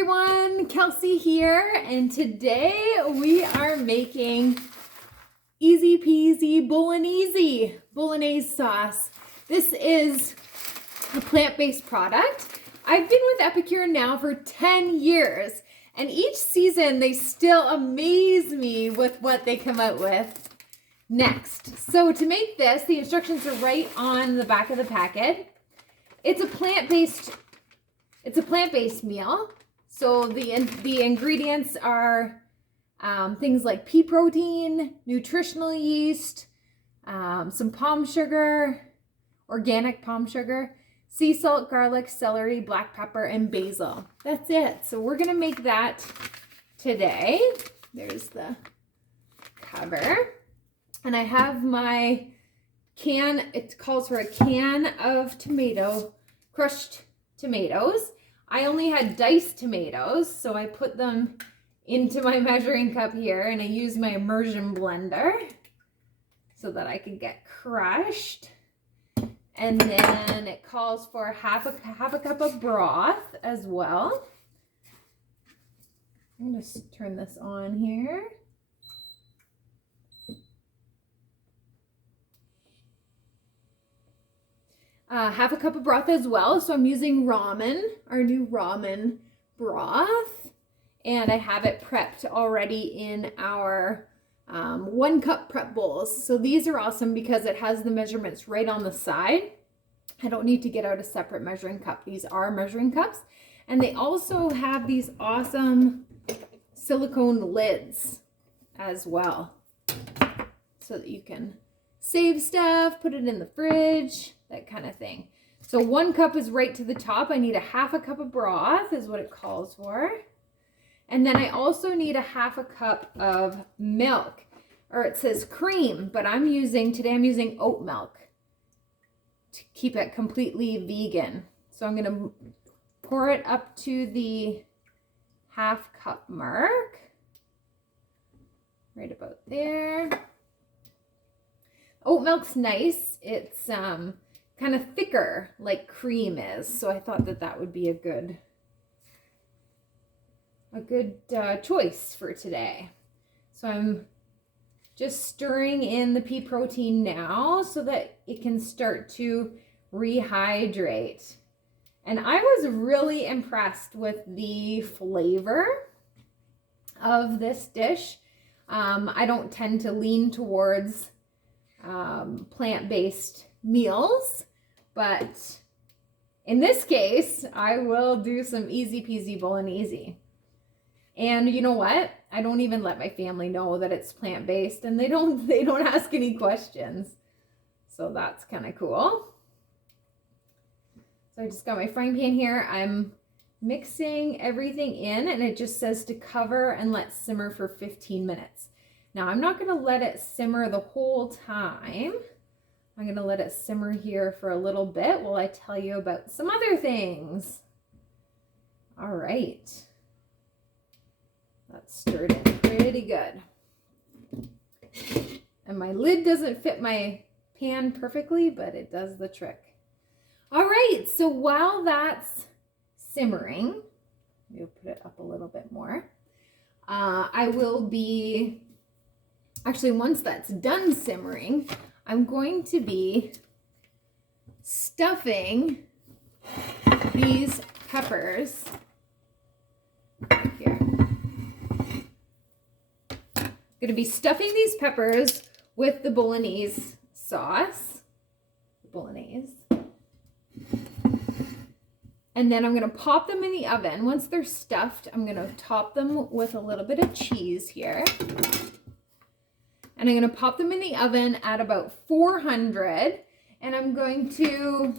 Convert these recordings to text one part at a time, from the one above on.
everyone, Kelsey here, and today we are making easy peasy bolognese sauce. This is a plant-based product. I've been with Epicure now for 10 years, and each season they still amaze me with what they come out with next. So to make this, the instructions are right on the back of the packet. It's a plant-based meal. So the ingredients are things like pea protein, nutritional yeast, some palm sugar, organic palm sugar, sea salt, garlic, celery, black pepper, and basil. That's it. So we're gonna make that today. There's the cover. And I have my can. It calls for a can of crushed tomatoes. I only had diced tomatoes, so I put them into my measuring cup here, and I use my immersion blender so that I can get crushed. And then it calls for half a cup of broth as well. I'm going to turn this on here. Half a cup of broth as well. So I'm using ramen, our new ramen broth. And I have it prepped already in our 1 cup prep bowls. So these are awesome because it has the measurements right on the side. I don't need to get out a separate measuring cup. These are measuring cups. And they also have these awesome silicone lids as well, so that you can save stuff, put it in the fridge, that kind of thing. So 1 cup is right to the top. I need a half a cup of broth is what it calls for. And then I also need a half a cup of milk, or it says cream, but today I'm using oat milk to keep it completely vegan. So I'm gonna pour it up to the half cup mark, right about there. Oat milk's nice. It's kind of thicker like cream is, so I thought that would be a good choice for today. So I'm just stirring in the pea protein now so that it can start to rehydrate. And I was really impressed with the flavor of this dish. I don't tend to lean towards plant-based meals, but in this case, I will do some easy peasy bolognese. And you know what? I don't even let my family know that it's plant-based, and they don't ask any questions. So that's kind of cool. So I just got my frying pan here. I'm mixing everything in, and it just says to cover and let simmer for 15 minutes. Now I'm not going to let it simmer the whole time. I'm going to let it simmer here for a little bit while I tell you about some other things. All right. That's stirred in pretty good. And my lid doesn't fit my pan perfectly, but it does the trick. All right, so while that's simmering, we'll put it up a little bit more. I will be, actually once that's done simmering, I'm going to be stuffing these peppers here. I'm going to be stuffing these peppers with the bolognese sauce, bolognese. And then I'm going to pop them in the oven. Once they're stuffed, I'm going to top them with a little bit of cheese here. And I'm going to pop them in the oven at about 400. And I'm going to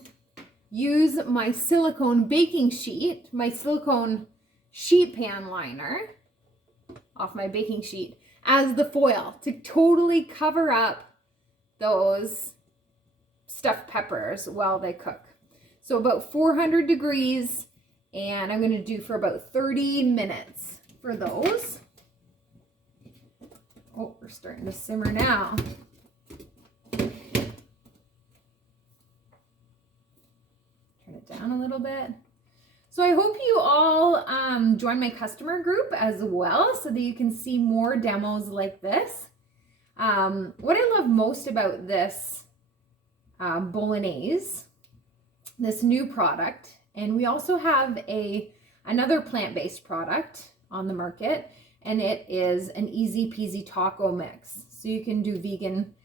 use my silicone baking sheet, my silicone sheet pan liner off my baking sheet as the foil to totally cover up those stuffed peppers while they cook. So about 400 degrees, and I'm going to do for about 30 minutes for those. Oh, we're starting to simmer now. Turn it down a little bit. So I hope you all join my customer group as well so that you can see more demos like this. What I love most about this Bolognese, this new product, and we also have another plant-based product on the market, and it is an easy peasy taco mix. So you can do vegan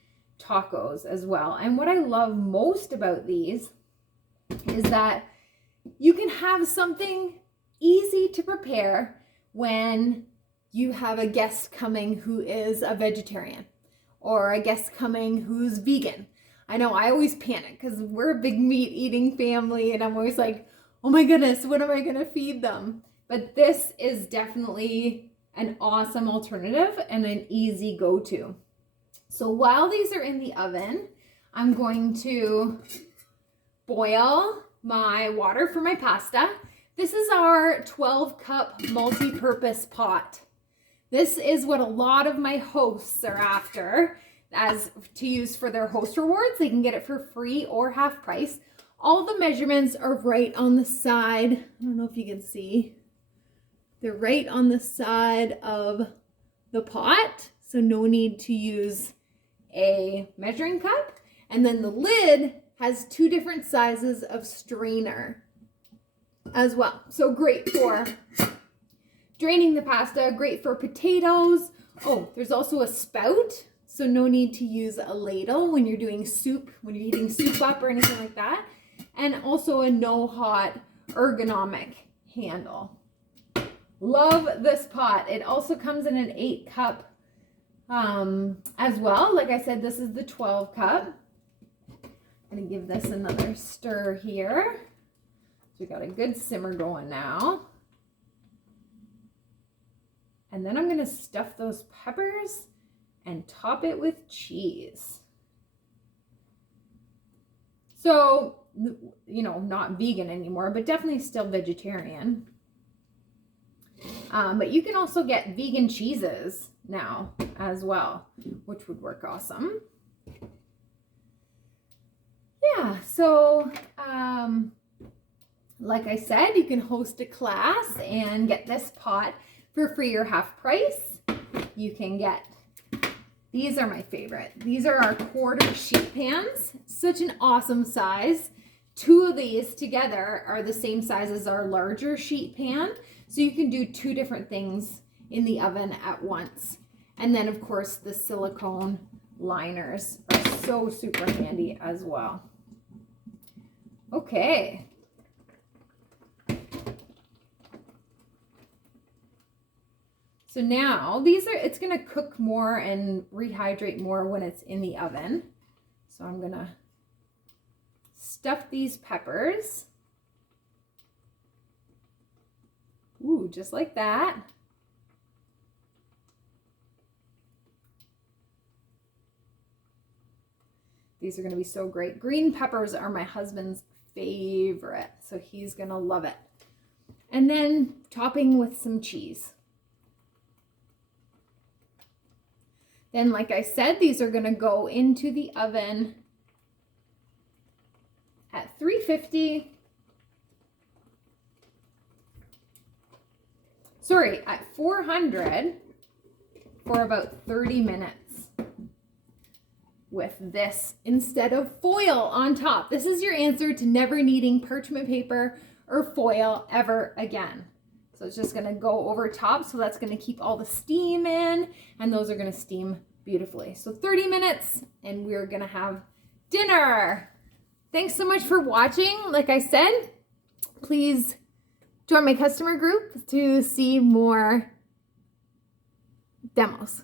tacos as well. And what I love most about these is that you can have something easy to prepare when you have a guest coming who is a vegetarian or a guest coming who's vegan. I know I always panic because we're a big meat eating family and I'm always like, oh my goodness, what am I going to feed them? But this is definitely an awesome alternative and an easy go-to. So while these are in the oven, I'm going to boil my water for my pasta. This is our 12-cup multi-purpose pot. This is what a lot of my hosts are after as to use for their host rewards. They can get it for free or half price. All the measurements are right on the side. I don't know if you can see. They're right on the side of the pot, so no need to use a measuring cup. And then the lid has 2 different sizes of strainer as well. So great for draining the pasta, great for potatoes. Oh, there's also a spout, so no need to use a ladle when you're doing soup, when you're heating soup up or anything like that. And also a no hot ergonomic handle. Love this pot. It also comes in an 8-cup as well. Like I said, this is the 12-cup. I'm gonna give this another stir here. So we got a good simmer going now. And then I'm gonna stuff those peppers and top it with cheese. So, you know, not vegan anymore, but definitely still vegetarian. But you can also get vegan cheeses now as well, which would work awesome. Yeah, so like I said, you can host a class and get this pot for free or half price. You can get, these are my favorite. These are our quarter sheet pans. Such an awesome size. 2 of these together are the same size as our larger sheet pan. So you can do 2 different things in the oven at once. And then of course the silicone liners are so super handy as well. Okay. So now it's gonna cook more and rehydrate more when it's in the oven. So I'm gonna stuff these peppers. Ooh, just like that. These are gonna be so great. Green peppers are my husband's favorite, so he's gonna love it. And then topping with some cheese. Then, like I said, these are gonna go into the oven at 350. Sorry, at 400 for about 30 minutes with this instead of foil on top. This is your answer to never needing parchment paper or foil ever again. So it's just gonna go over top, so that's gonna keep all the steam in, and those are gonna steam beautifully. So 30 minutes and we're gonna have dinner. Thanks so much for watching. Like I said, please join my customer group to see more demos.